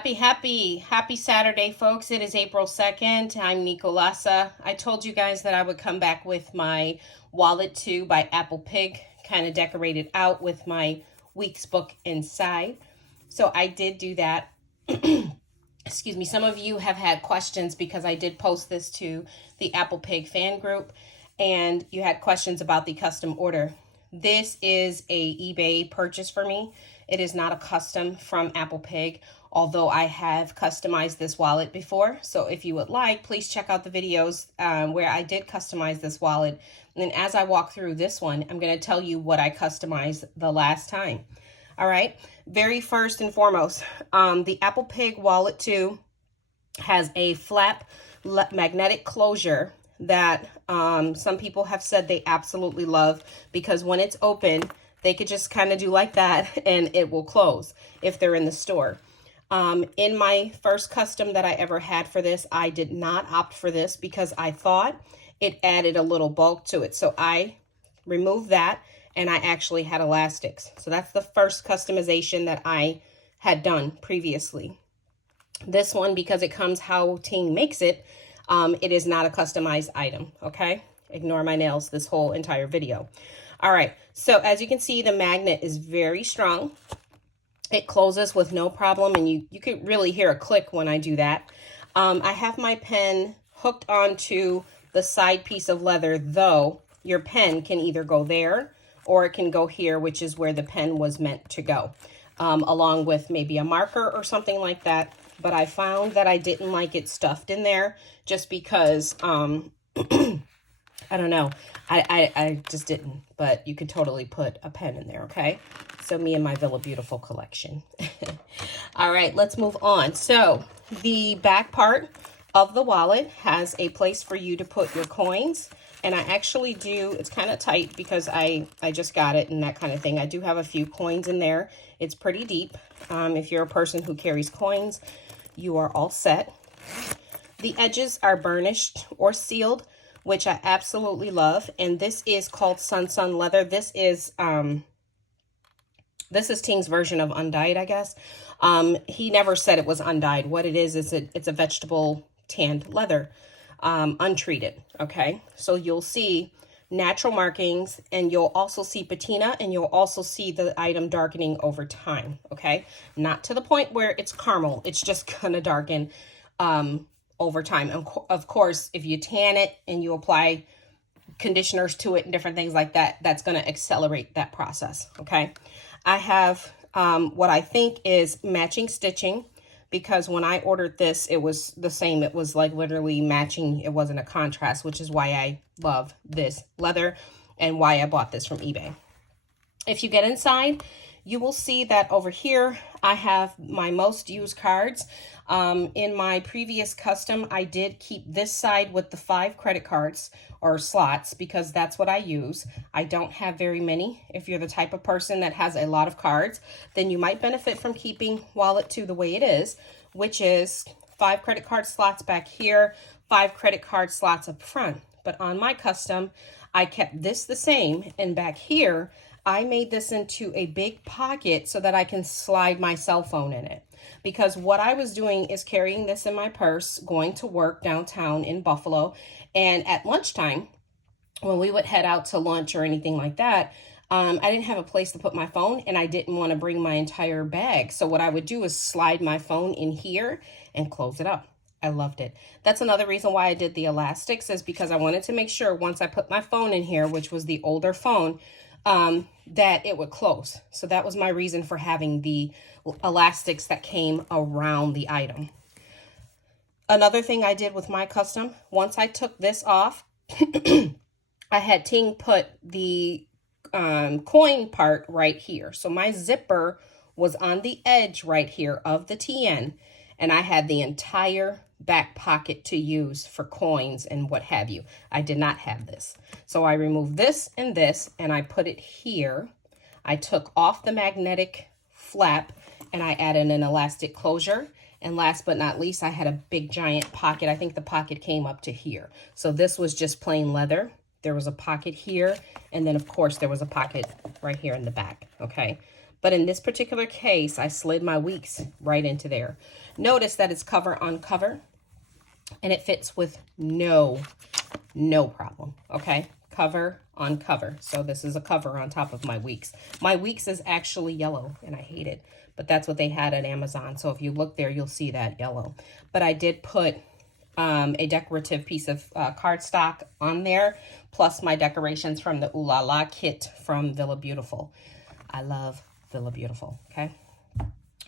Happy Saturday, folks. It is April 2nd. I'm Nekolassa. I told you guys that I would come back with my wallet too by Apple Pig, kind of decorated out with my week's book inside. So I did do that. Excuse me. Some of you have had questions because I did post this to the Apple Pig fan group, and you had questions about the custom order. This is a eBay purchase for me. It is not a custom from Apple Pig, although I have customized this wallet before. So if you would like, please check out the videos where I did customize this wallet. And then as I walk through this one, I'm going to tell you what I customized the last time. All right. Very first and foremost, the Apple Pig Wallet 2 has a flap magnetic closure that some people have said they absolutely love, because when it's open, they could just kind of do like that and it will close if they're in the store. In my first custom that I ever had for this, I did not opt for this because I thought it added a little bulk to it. So I removed that and I actually had elastics. So that's the first customization that I had done previously. This one, because it comes how Ting makes it, it is not a customized item, okay? Ignore my nails this whole entire video. All right, so as you can see, the magnet is very strong. It closes with no problem, and you could really hear a click when I do that. I have my pen hooked onto the side piece of leather, though your pen can either go there or it can go here, which is where the pen was meant to go, along with maybe a marker or something like that. But I found that I didn't like it stuffed in there just because, I don't know. I just didn't, but you could totally put a pen in there, okay? So me and my Villa Beautiful collection. All right, let's move on. So the back part of the wallet has a place for you to put your coins. And I actually do, it's kind of tight because I just got it and that kind of thing. I do have a few coins in there. It's pretty deep. If you're a person who carries coins, you are all set. The edges are burnished or sealed, which I absolutely love. And this is called Sun Leather. This is Ting's version of undyed, I guess. He never said it was undyed. What it is it's a vegetable tanned leather, untreated. Okay, so you'll see natural markings, and you'll also see patina, and you'll also see the item darkening over time. Okay, not to the point where it's caramel. It's just gonna darken over time. And of course, if you tan it and you apply conditioners to it and different things like that, that's going to accelerate that process. Okay. I have what I think is matching stitching, because when I ordered this, it was the same. It was like literally matching. It wasn't a contrast, which is why I love this leather and why I bought this from eBay. If you get inside, you will see that over here, I have my most used cards. In my previous custom, I did keep this side with the 5 credit cards or slots because that's what I use. I don't have very many. If you're the type of person that has a lot of cards, then you might benefit from keeping Wallet 2 the way it is, which is 5 credit card slots back here, 5 credit card slots up front. But on my custom, I kept this the same, and back here, I made this into a big pocket so that I can slide my cell phone in it. Because what I was doing is carrying this in my purse, going to work downtown in Buffalo. And at lunchtime, when we would head out to lunch or anything like that, I didn't have a place to put my phone, and I didn't want to bring my entire bag. So what I would do is slide my phone in here and close it up. I loved it. That's another reason why I did the elastics, is because I wanted to make sure once I put my phone in here, which was the older phone, that it would close. So that was my reason for having the elastics that came around the item. Another thing I did with my custom, once I took this off, I had Ting put the coin part right here. So my zipper was on the edge right here of the TN, and I had the entire back pocket to use for coins and what have you. I did not have this. So I removed this, and I put it here. I took off the magnetic flap and I added an elastic closure. And last but not least, I had a big giant pocket. I think the pocket came up to here. So this was just plain leather. There was a pocket here, and then of course there was a pocket right here in the back. Okay. But in this particular case, I slid my weeks right into there. Notice that it's cover on cover, and it fits with no problem, okay? Cover on cover. So this is a cover on top of my weeks. My weeks is actually yellow, and I hate it, but that's what they had at Amazon. So if you look there, you'll see that yellow. But I did put a decorative piece of cardstock on there, plus my decorations from the Ooh La La kit from Villa Beautiful. I love Villa Beautiful, okay?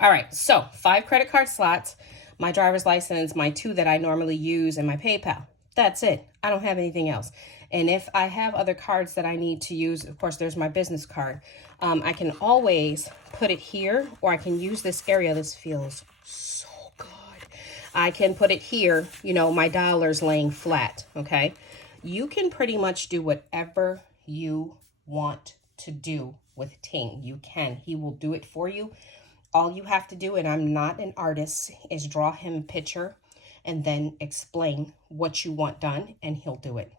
All right, so 5 credit card slots, my driver's license, my 2 that I normally use, and my PayPal. That's it. I don't have anything else. And if I have other cards that I need to use, of course, there's my business card. I can always put it here, or I can use this area. This feels so good. I can put it here, you know, my dollars laying flat, okay? You can pretty much do whatever you want to do with Ting. You can. He will do it for you. All you have to do, and I'm not an artist, is draw him a picture and then explain what you want done, and he'll do it.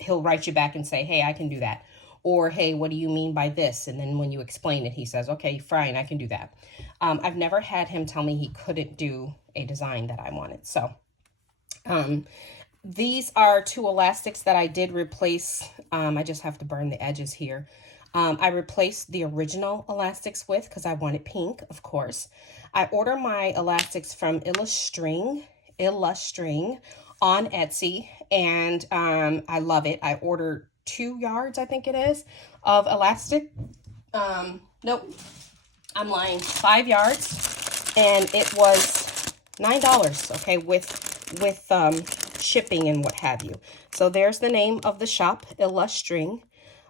He'll write you back and say, hey, I can do that. Or, hey, what do you mean by this? And then when you explain it, he says, okay, fine, I can do that. I've never had him tell me he couldn't do a design that I wanted. So these are 2 elastics that I did replace. I just have to burn the edges here. I replaced the original elastics with, because I wanted pink, of course. I order my elastics from Illustring on Etsy, and I love it. I ordered 2 yards, I think it is, of elastic. Nope, I'm lying, 5 yards, and it was $9, okay, with shipping and what have you. So there's the name of the shop, Illustring,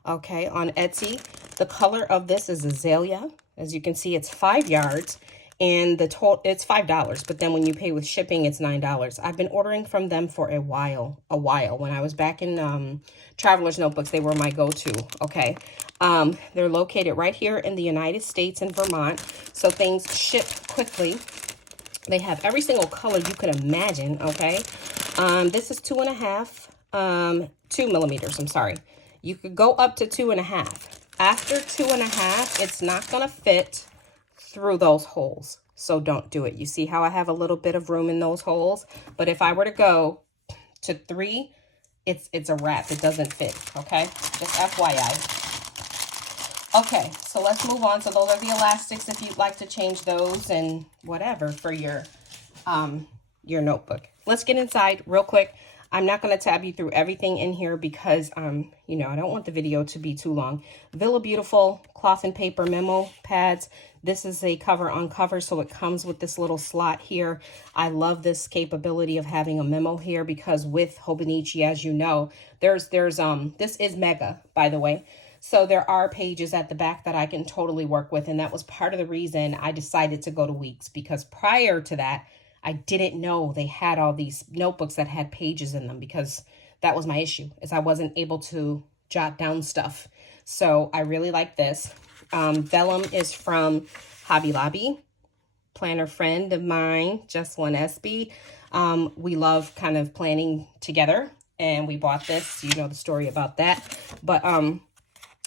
okay, on Etsy. The color of this is azalea. As you can see, it's 5 yards. And the total, it's $5, but then when you pay with shipping, it's $9. I've been ordering from them for a while. When I was back in Traveler's Notebooks, they were my go-to, okay? They're located right here in the United States in Vermont, so things ship quickly. They have every single color you could imagine, okay? This is 2.5, 2 millimeters, I'm sorry. You could go up to 2.5. After 2.5, it's not gonna fit through those holes, so don't do it. You see how I have a little bit of room in those holes, but if I were to go to 3, it's a wrap. It doesn't fit, okay? Just FYI. Okay, so let's move on. So those are the elastics if you'd like to change those and whatever for your notebook. Let's get inside real quick. I'm not going to tab you through everything in here because, you know, I don't want the video to be too long. Villa Beautiful cloth and paper memo pads. This is a cover on cover, so it comes with this little slot here. I love this capability of having a memo here because with Hobonichi, as you know, this is mega, by the way. So there are pages at the back that I can totally work with, and that was part of the reason I decided to go to weeks, because prior to that, I didn't know they had all these notebooks that had pages in them, because that was my issue, is I wasn't able to jot down stuff. So I really like this. Vellum is from Hobby Lobby. Planner friend of mine, Just One SB. We love kind of planning together, and we bought this. You know the story about that. But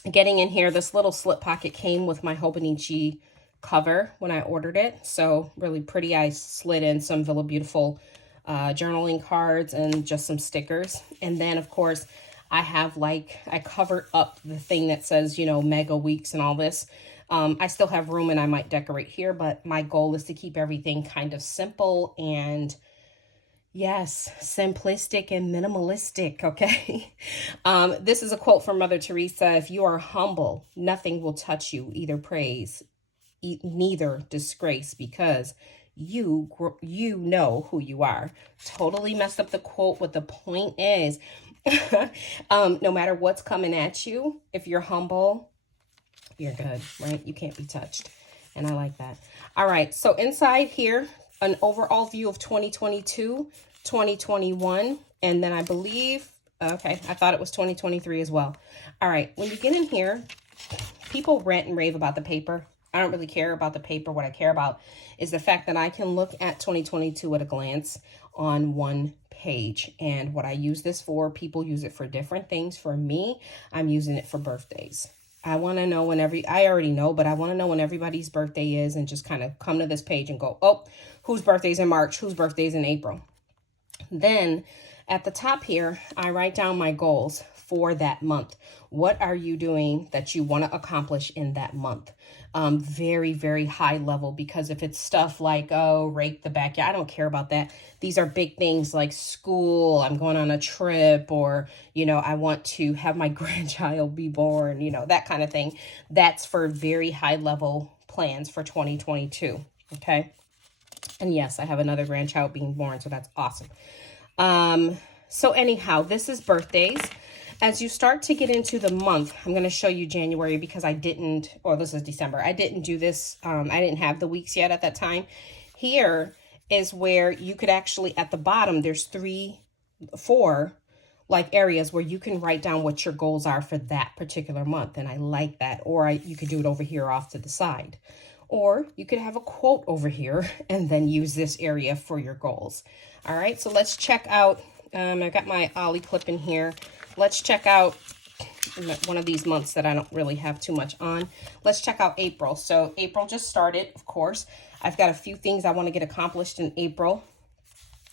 getting in here, this little slip pocket came with my Hobonichi cover when I ordered it, so really pretty. I slid in some Villa Beautiful journaling cards and just some stickers, and then of course I have I covered up the thing that says, you know, mega weeks and all this. I still have room and I might decorate here, but my goal is to keep everything kind of simple and, yes, simplistic and minimalistic, okay? This is a quote from Mother Teresa. If you are humble, nothing will touch you, either praise, neither disgrace, because you know who you are. Totally messed up the quote. What the point is, no matter what's coming at you, if you're humble, you're good, right? You can't be touched. And I like that. All right. So inside here, an overall view of 2022, 2021. And then I believe, okay, I thought it was 2023 as well. All right. When you get in here, people rant and rave about the paper. I don't really care about the paper. What I care about is the fact that I can look at 2022 at a glance on one page. And what I use this for, people use it for different things. For me, I'm using it for birthdays. I want to know when I already know, but I want to know when everybody's birthday is and just kind of come to this page and go, oh, whose birthday's in March, whose birthday's in April. Then at the top here, I write down my goals for that month. What are you doing that you want to accomplish in that month? Very, very high level, because if it's stuff like, oh, rake the backyard, I don't care about that. These are big things like school, I'm going on a trip, or, I want to have my grandchild be born, that kind of thing. That's for very high level plans for 2022. Okay. And yes, I have another grandchild being born, so that's awesome. So anyhow, this is birthdays. As you start to get into the month, I'm going to show you January because this is December. I didn't do this. I didn't have the weeks yet at that time. Here is where you could actually, at the bottom, there's 4 like areas where you can write down what your goals are for that particular month. And I like that. Or you could do it over here off to the side. Or you could have a quote over here and then use this area for your goals. All right, so let's check out, I got my Ollie clip in here. Let's check out one of these months that I don't really have too much on. Let's check out April. So April just started, of course. I've got a few things I want to get accomplished in April.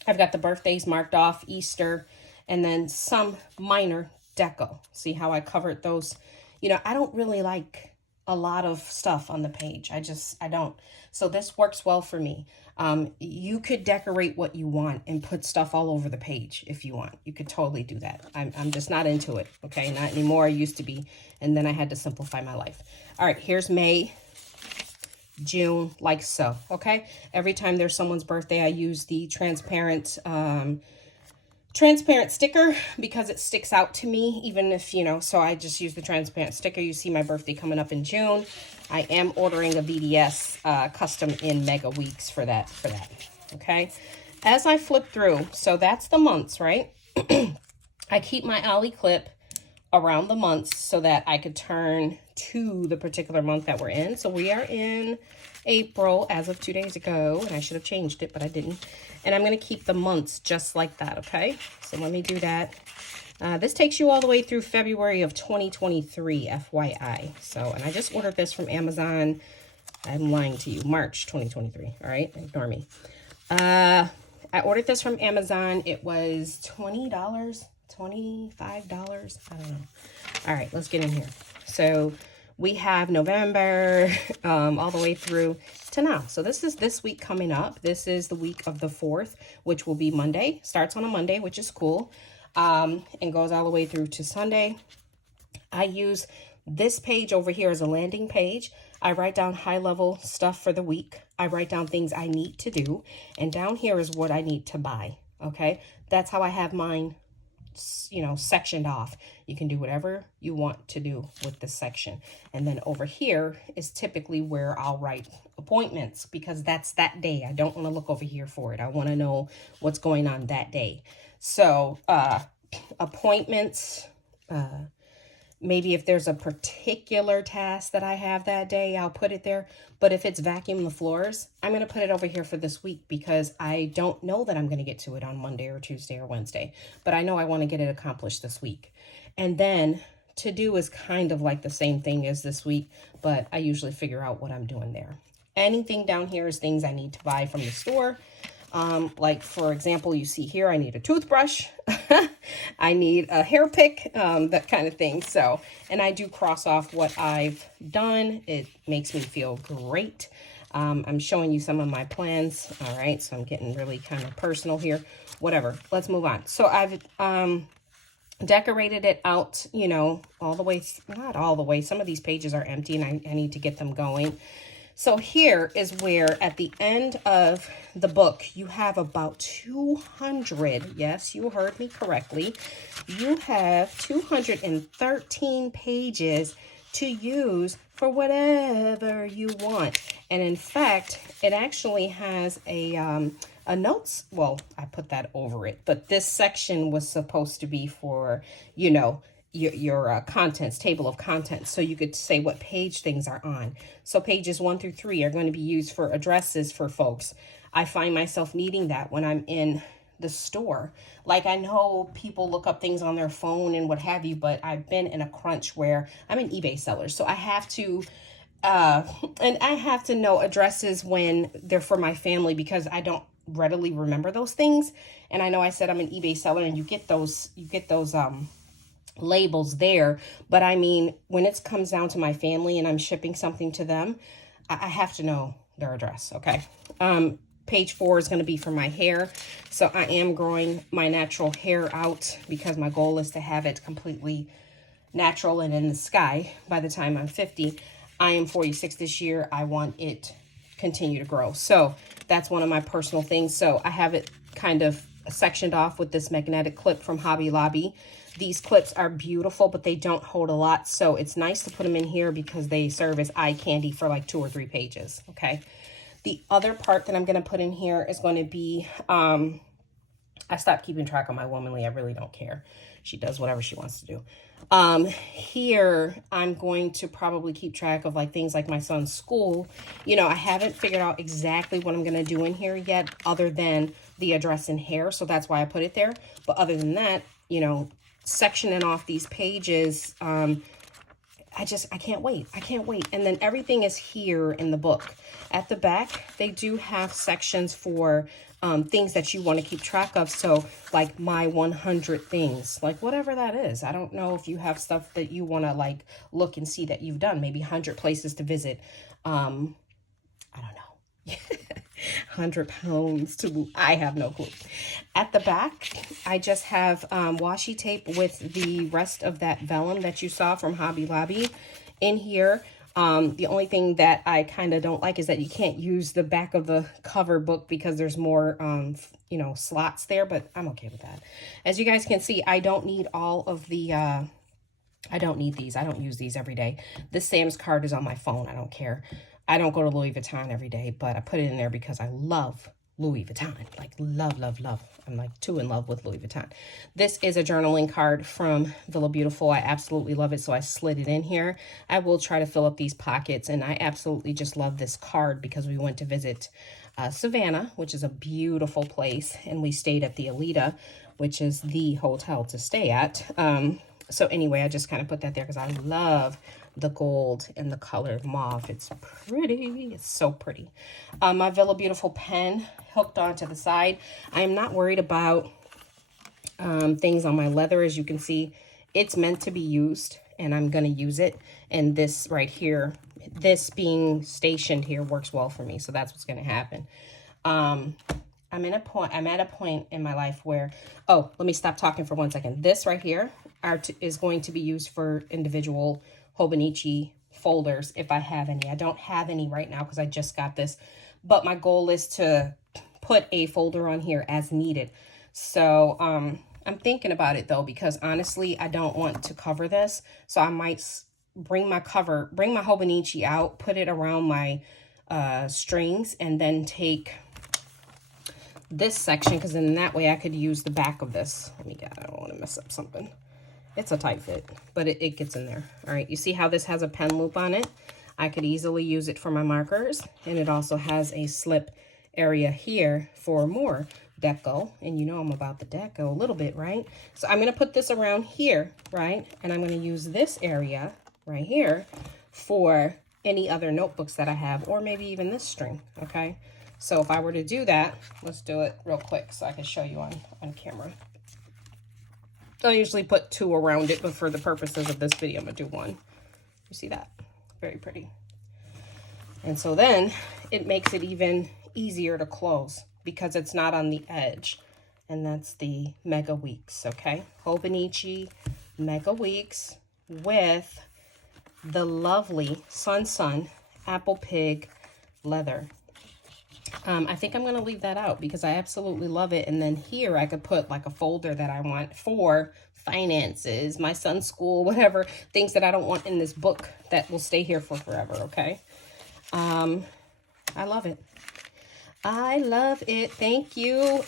I've got the birthdays marked off, Easter, and then some minor deco. See how I covered those? I don't really like a lot of stuff on the page. I don't. So this works well for me. You could decorate what you want and put stuff all over the page if you want. You could totally do that. I'm just not into it. Okay, not anymore. I used to be, and then I had to simplify my life. All right, here's May, June, like so. Okay, every time there's someone's birthday, I use the transparent sticker because it sticks out to me, even if, so I just use the transparent sticker. You see my birthday coming up in June. I am ordering a VDS custom in Mega Weeks for that. Okay. As I flip through, so that's the months, right? I keep my Ollie clip around the months so that I could turn to the particular month that we're in. So we are in April as of 2 days ago, and I should have changed it, but I didn't. And I'm going to keep the months just like that, okay? So let me do that. This takes you all the way through February of 2023, FYI. So, and I just ordered this from Amazon. I'm lying to you, March 2023, all right? Ignore me. I ordered this from Amazon. It was $20, $25, I don't know. All right, let's get in here. So we have November all the way through to now. So this is this week coming up. This is the week of the 4th, which will be Monday. Starts on a Monday, which is cool, and goes all the way through to Sunday. I use this page over here as a landing page. I write down high-level stuff for the week. I write down things I need to do. And down here is what I need to buy, okay? That's how I have mine, sectioned off. You can do whatever you want to do with this section. And then over here is typically where I'll write appointments, because that's that day. I don't want to look over here for it. I want to know what's going on that day. So appointments, maybe if there's a particular task that I have that day, I'll put it there. But if it's vacuum the floors, I'm going to put it over here for this week, because I don't know that I'm going to get to it on Monday or Tuesday or Wednesday. But I know I want to get it accomplished this week. And then to do is kind of like the same thing as this week, but I usually figure out what I'm doing there. Anything down here is things I need to buy from the store. Like, for example, you see here, I need a toothbrush. I need a hair pick, that kind of thing. So, and I do cross off what I've done. It makes me feel great. I'm showing you some of my plans. All right. So I'm getting really kind of personal here, whatever. Let's move on. So I've, decorated it out, all the way, not all the way. Some of these pages are empty and I need to get them going. So here is where at the end of the book, you have about 200. Yes, you heard me correctly. You have 213 pages to use for whatever you want. And in fact, it actually has a notes. Well, I put that over it, but this section was supposed to be for, your contents, table of contents. So you could say what page things are on. So pages 1 through 3 are going to be used for addresses for folks. I find myself needing that when I'm in the store. Like, I know people look up things on their phone and what have you, but I've been in a crunch where I'm an eBay seller. So I have to, and I have to know addresses when they're for my family because I don't readily remember those things. And I know I said I'm an eBay seller and you get those labels there. But I mean, when it comes down to my family and I'm shipping something to them, I have to know their address. Okay. Page 4 is going to be for my hair. So I am growing my natural hair out because my goal is to have it completely natural and in the sky by the time I'm 50. I am 46 this year. I want it continue to grow. So that's one of my personal things. So I have it kind of sectioned off with this magnetic clip from Hobby Lobby. These clips are beautiful, but they don't hold a lot. So it's nice to put them in here because they serve as eye candy for like 2 or 3 pages. Okay. The other part that I'm going to put in here is going to be, I stopped keeping track of my womanly. I really don't care. She does whatever she wants to do. Here, I'm going to probably keep track of like things like my son's school. You know, I haven't figured out exactly what I'm going to do in here yet other than the address and hair. So that's why I put it there. But other than that, you know, sectioning off these pages, I can't wait. I can't wait. And then everything is here in the book. At the back, they do have sections for things that you want to keep track of. So like my 100 things, like whatever that is. I don't know if you have stuff that you want to like look and see that you've done, maybe 100 places to visit. I don't know. 100 pounds to move. I have no clue. At the back, I just have washi tape with the rest of that vellum that you saw from Hobby Lobby in here. The only thing that I kind of don't like is that you can't use the back of the cover book because there's more, you know, slots there, but I'm okay with that. As you guys can see, I don't need all of the, I don't need these. I don't use these every day. This Sam's card is on my phone. I don't care. I don't go to Louis Vuitton every day, but I put it in there because I love Louis Vuitton. Like love, love, love. I'm like too in love with Louis Vuitton. This is a journaling card from Villa Beautiful. I absolutely love it, so I slid it in here. I will try to fill up these pockets, and I absolutely just love this card because we went to visit Savannah, which is a beautiful place, and we stayed at the Alita, which is the hotel to stay at. So anyway, I just kind of put that there because I love the gold and the color mauve. It's pretty. It's so pretty. My Villa Beautiful pen hooked onto the side. I am not worried about things on my leather. As you can see, it's meant to be used and I'm going to use it. And this right here, this being stationed here works well for me. So that's what's going to happen. I'm at a point in my life where, oh, let me stop talking for 1 second. This right here is going to be used for individual Hobonichi folders if I have any. I don't have any right now because I just got this, but my goal is to put a folder on here as needed. So I'm thinking about it though, because honestly, I don't want to cover this. So I might bring my Hobonichi out, put it around my strings, and then take this section, because in that way I could use the back of this. Let me get, I don't want to mess up something. It's a tight fit, but it gets in there. All right, you see how this has a pen loop on it? I could easily use it for my markers, and it also has a slip area here for more deco, and you know I'm about the deco a little bit, right? So I'm going to put this around here, right? And I'm going to use this area right here for any other notebooks that I have, or maybe even this string, okay? So if I were to do that, let's do it real quick so I can show you on camera. I usually put 2 around it, but for the purposes of this video, I'm going to do 1. You see that? Very pretty. And so then it makes it even easier to close because it's not on the edge. And that's the Mega Weeks, okay? Hobonichi Mega Weeks with the lovely Sun Apple Pig leather. I think I'm going to leave that out because I absolutely love it. And then here I could put like a folder that I want for finances, my son's school, whatever, things that I don't want in this book that will stay here for forever, okay? I love it. I love it. Thank you.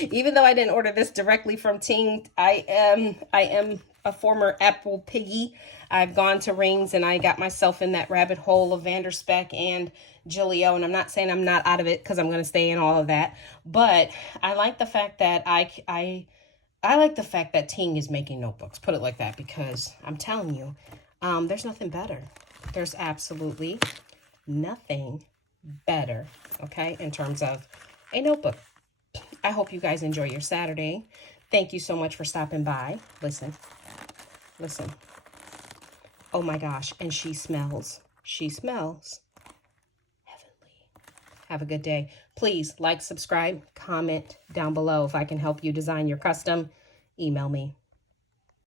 Even though I didn't order this directly from Ting, I am a former Apple piggy. I've gone to Rings and I got myself in that rabbit hole of Vanderspeck and Gillio, and I'm not saying I'm not out of it because I'm going to stay in all of that, but I like the fact that I like the fact that Ting is making notebooks. Put it like that, because I'm telling you, there's nothing better. There's absolutely nothing better, okay, in terms of a notebook. I hope you guys enjoy your Saturday. Thank you so much for stopping by. Listen. Oh my gosh, and she smells heavenly. Have a good day. Please like, subscribe, comment down below. If I can help you design your custom, email me.